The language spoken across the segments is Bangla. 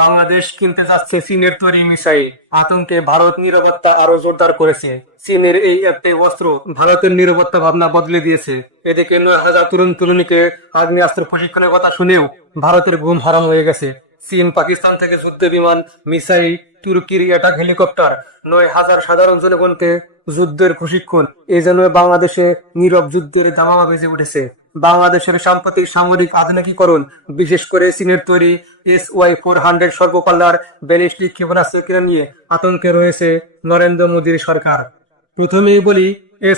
বাংলাদেশ কিনতে যাচ্ছে চীনের তৈরি মিসাইল। আতঙ্কে ভারত নিরাপত্তা আরো জোরদার করেছে। চীনের এই একটি অস্ত্র ভারতের নিরাপত্তা ভাবনা বদলে দিয়েছে। এদিকে 9,000 তরুণ তরুণীকে আগ্নেয়াস্ত্র প্রশিক্ষণের কথা শুনেও ভারতের ঘুম হারাম হয়ে গেছে। চীন পাকিস্তান থেকে যুদ্ধ বিমান, মিসাইল, তুর্কির অ্যাটাক হেলিকপ্টার, 9,000 সাধারণ জনগণকে যুদ্ধের প্রশিক্ষণ, এ যেন বাংলাদেশে নীরব যুদ্ধের দামামা বেজে উঠেছে। বাংলাদেশের সাম্প্রতিক সামরিক আধুনিকীকরণ, বিশেষ করে চীনের তৈরি SY-400 স্বল্পপাল্লার ব্যালিস্টিক ক্ষেপণাস্ত্র নিয়ে আতঙ্কে রয়েছে নরেন্দ্র মোদীর সরকার। প্রথমেই বলি,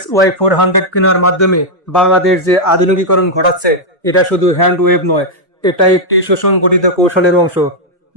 SY-400 কেনার মাধ্যমে বাংলাদেশ যে আধুনিকীকরণ ঘটাচ্ছে, এটা শুধু হ্যান্ড ওয়েভ নয়, এটা একটি সুসংগঠিত কৌশলের অংশ।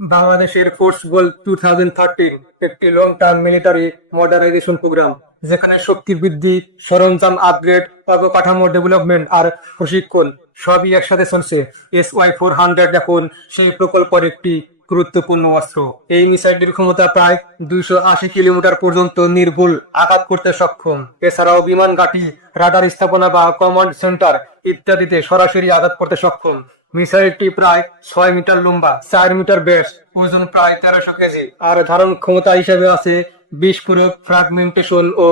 বাংলাদেশের ফোর্স গোল 2013 একটি long term military modernization programme, যেখানে শক্তি বৃদ্ধি, সরঞ্জাম আপগ্রেড, অবকাঠামো ডেভেলপমেন্ট আর প্রশিক্ষণ সবই একসাথে চলছে। SY-400 এখন সেই প্রকল্পের একটি গুরুত্বপূর্ণ অস্ত্র। এই মিসাইলটির ক্ষমতা প্রায় 280 কিলোমিটার পর্যন্ত নির্ভুল আঘাত করতে সক্ষম। এছাড়াও বিমান ঘাঁটি, রাডার স্থাপনা বা কমান্ড সেন্টার ইত্যাদিতে সরাসরি আঘাত করতে সক্ষম। মিসাইলটি প্রায় 6 মিটার লম্বা, 4 মিটার ব্যাস, ওজন প্রায় 1300 কেজি আর ধারণ ক্ষমতা হিসেবে আছে বিস্ফোরক, ফ্র্যাগমেন্টেশন ও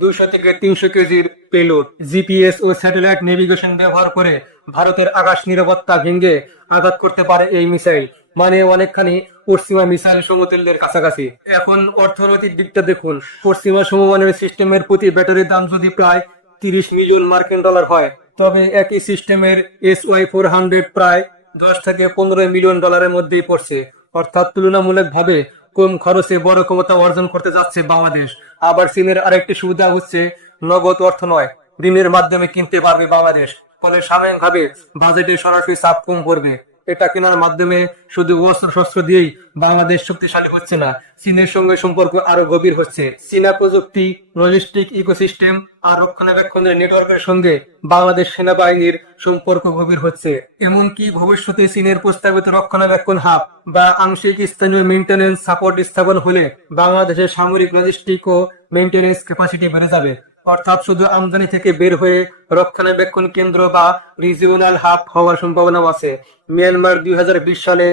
200 থেকে 300 কেজির পেলোড। জিপিএস ও স্যাটেলাইট নেভিগেশন ব্যবহার করে ভারতের আকাশ নিরাপত্তা ভেঙে আঘাত করতে পারে এই মিসাইল, মানে অনেকখানি পশ্চিমা মিসাইল সমতুল্যের কাছাকাছি। এখন অর্থনৈতিক দিকটা দেখুন। পশ্চিমা সমমানের সিস্টেমের প্রতি ব্যাটারির দাম যদি প্রায় 30 মিলিয়ন মার্কিন ডলার হয়, তবে একই সিস্টেমের SY-400 প্রায় 10 থেকে 15 মিলিয়ন ডলারের মধ্যেই পড়ছে। অর্থাৎ তুলনামূলকভাবে কম খরচে বড় ক্ষমতা অর্জন করতে যাচ্ছে বাংলাদেশ। আবার চীনের আরেকটি সুবিধা হচ্ছে, নগদ অর্থ নয়, ঋণের মাধ্যমে কিনতে পারবে বাংলাদেশ। ফলে সাময়িকভাবে বাজেটে সরাসরি চাপ কম পড়বে। এটা কেনার মাধ্যমে শুধু অস্ত্র শস্ত্র দিয়েই বাংলাদেশ শক্তিশালী হচ্ছে না, চীনের সঙ্গে সম্পর্ক আরো গভীর হচ্ছে। চীনা প্রযুক্তি, লজিস্টিক ইকোসিস্টেম আর রক্ষণাবেক্ষণের নেটওয়ার্কের সঙ্গে বাংলাদেশ সেনাবাহিনীর সম্পর্ক গভীর হচ্ছে। এমনকি ভবিষ্যতে চীনের প্রস্তাবিত রক্ষণাবেক্ষণ হাব বা আংশিক স্থানীয় মেইনটেনেন্স সাপোর্ট স্থাপন হলে বাংলাদেশের সামরিক লজিস্টিক ও মেইনটেনেন্স ক্যাপাসিটি বেড়ে যাবে। অর্থাৎ শুধু আমদানি থেকে বের হয়ে রক্ষণাবেক্ষণ কেন্দ্র বা রিজিওনাল হাব হওয়ার সম্ভাবনা আছে। মিয়ানমার 2020 সালে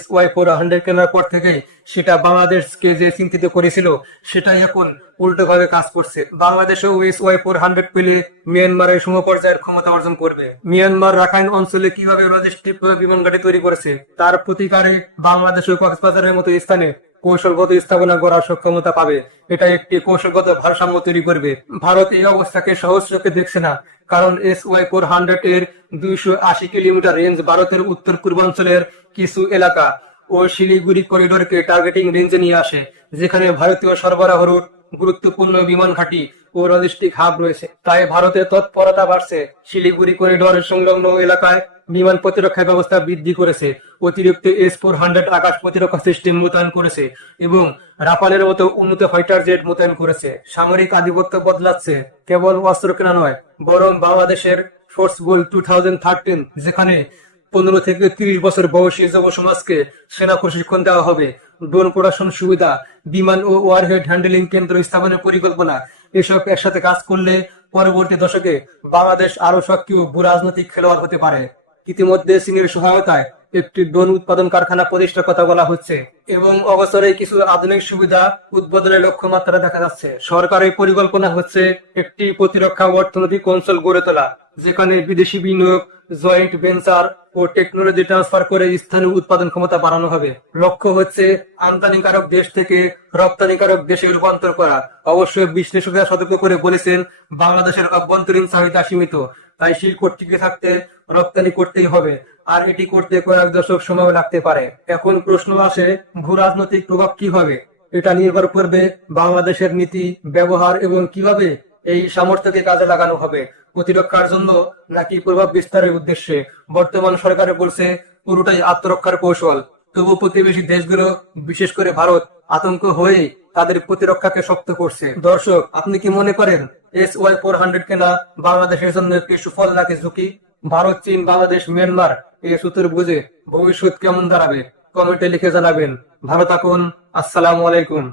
SY-400 কেনার পর থেকে সেটা বাংলাদেশকে যে চিন্তিত করেছিল, সেটাই এখন উল্টোভাবে কাজ করছে। বাংলাদেশও SY-400 পেলে মিয়ানমারের সমপর্যায়ের ক্ষমতা অর্জন করবে। মিয়ানমার রাখাইন অঞ্চলে কিভাবে লজিস্টিক বিমান ঘাঁটি তৈরি করেছে, তার প্রতিকারে বাংলাদেশ ও কক্সবাজারের মতো স্থানে কৌশলগত স্থাপনা গড়ার সক্ষমতা পাবে। এটা একটি কৌশলগত ভারসাম্য তৈরি করবে। ভারত এই অবস্থাকে সহজ চোখে দেখছে না, কারণ SY-400 এর 280 কিলোমিটার রেঞ্জ ভারতের উত্তর পূর্বাঞ্চলের কিছু এলাকা ও শিলিগুড়ি করিডোরকে টার্গেটিং রেঞ্জে নিয়ে আসে, যেখানে ভারতীয় সরবরাহ রুট, গুরুত্বপূর্ণ বিমান ঘাঁটি ও লজিস্টিক হাব রয়েছে। তাই ভারতের তৎপরতা বাড়ছে। শিলিগুড়ি করিডোর সংলগ্ন এলাকায় বিমান প্রতিরক্ষা ব্যবস্থা বৃদ্ধি করেছে, অতিরিক্ত S-400 আকাশ প্রতিরক্ষা সিস্টেম মোতায়েন করেছে এবং রাফালের মতো উন্নত ফাইটার জেট মোতায়েন করেছে। সামরিক আধিপত্য বদলাচ্ছে। কেবল অস্ত্র কেনা নয়, বরং বাংলাদেশের ফোর্স গোল 2013, যেখানে 15 থেকে 30 বছর বয়সী যুব সমাজকে সেনা প্রশিক্ষণ দেওয়া হবে, ড্রোন প্রোডাকশন সুবিধা, বিমান ও ওয়ারহেড হ্যান্ডেলিং কেন্দ্র স্থাপনের পরিকল্পনা, এসব একসাথে কাজ করলে পরবর্তী দশকে বাংলাদেশ আরো সক্রিয় ভূরাজনৈতিক খেলোয়াড় হতে পারে। ইতিমধ্যে চীনের সহায়তায় একটি ড্রোন উৎপাদন কারখানা প্রতিষ্ঠার কথা বলা হচ্ছে এবং অবসরে কিছু আধুনিক সুবিধা উদ্বোধনের লক্ষ্যমাত্রা দেখা যাচ্ছে। সরকারের পরিকল্পনা হচ্ছে একটি প্রতিরক্ষা অর্থনৈতিক অঞ্চল গড়ে তোলা, যেখানে বিদেশি বিনিয়োগ, জয়েন্ট ভেঞ্চার ও টেকনোলজি ট্রান্সফার করে স্থানীয় উৎপাদন ক্ষমতা বাড়ানো হবে। লক্ষ্য হচ্ছে আমদানিকারক দেশ থেকে রপ্তানিকারক দেশে রূপান্তর করা। অবশ্যই বিশ্লেষকরা সতর্ক করে বলেছেন, বাংলাদেশের অভ্যন্তরীণ চাহিদা সীমিত, তাই শিল্প টিকে থাকতে রপ্তানি করতেই হবে, আর এটি করতে কয়েক দশক সময় লাগতে পারে। এখন প্রশ্ন আসে, ভূরাজনৈতিক প্রভাব কি হবে? এটা নির্ভর করবে বাংলাদেশের নীতি, ব্যবহার এবং কিভাবে এই সামর্থ্যকে কাজে লাগানো হবে, প্রতিরক্ষার জন্য নাকি প্রভাব বিস্তারের উদ্দেশ্যে। বর্তমান সরকার বলছে পুরোটাই আত্মরক্ষার কৌশল। তবু প্রতিবেশী দেশগুলো, বিশেষ করে ভারত, আতঙ্ক হয়ে তাদের প্রতিরক্ষাকে শক্ত করছে। দর্শক, আপনি কি মনে করেন SY-400 কেনা বাংলাদেশের জন্য একটি সুফল নাকি ঝুঁকি? ভারত, চীন, বাংলাদেশ, মিয়ানমার এই সূত্র বুঝে ভবিষ্যৎ কেমন দাঁড়াবে? কমেন্টে লিখে জানাবেন। ভালো থাকুন। আসসালামু আলাইকুম।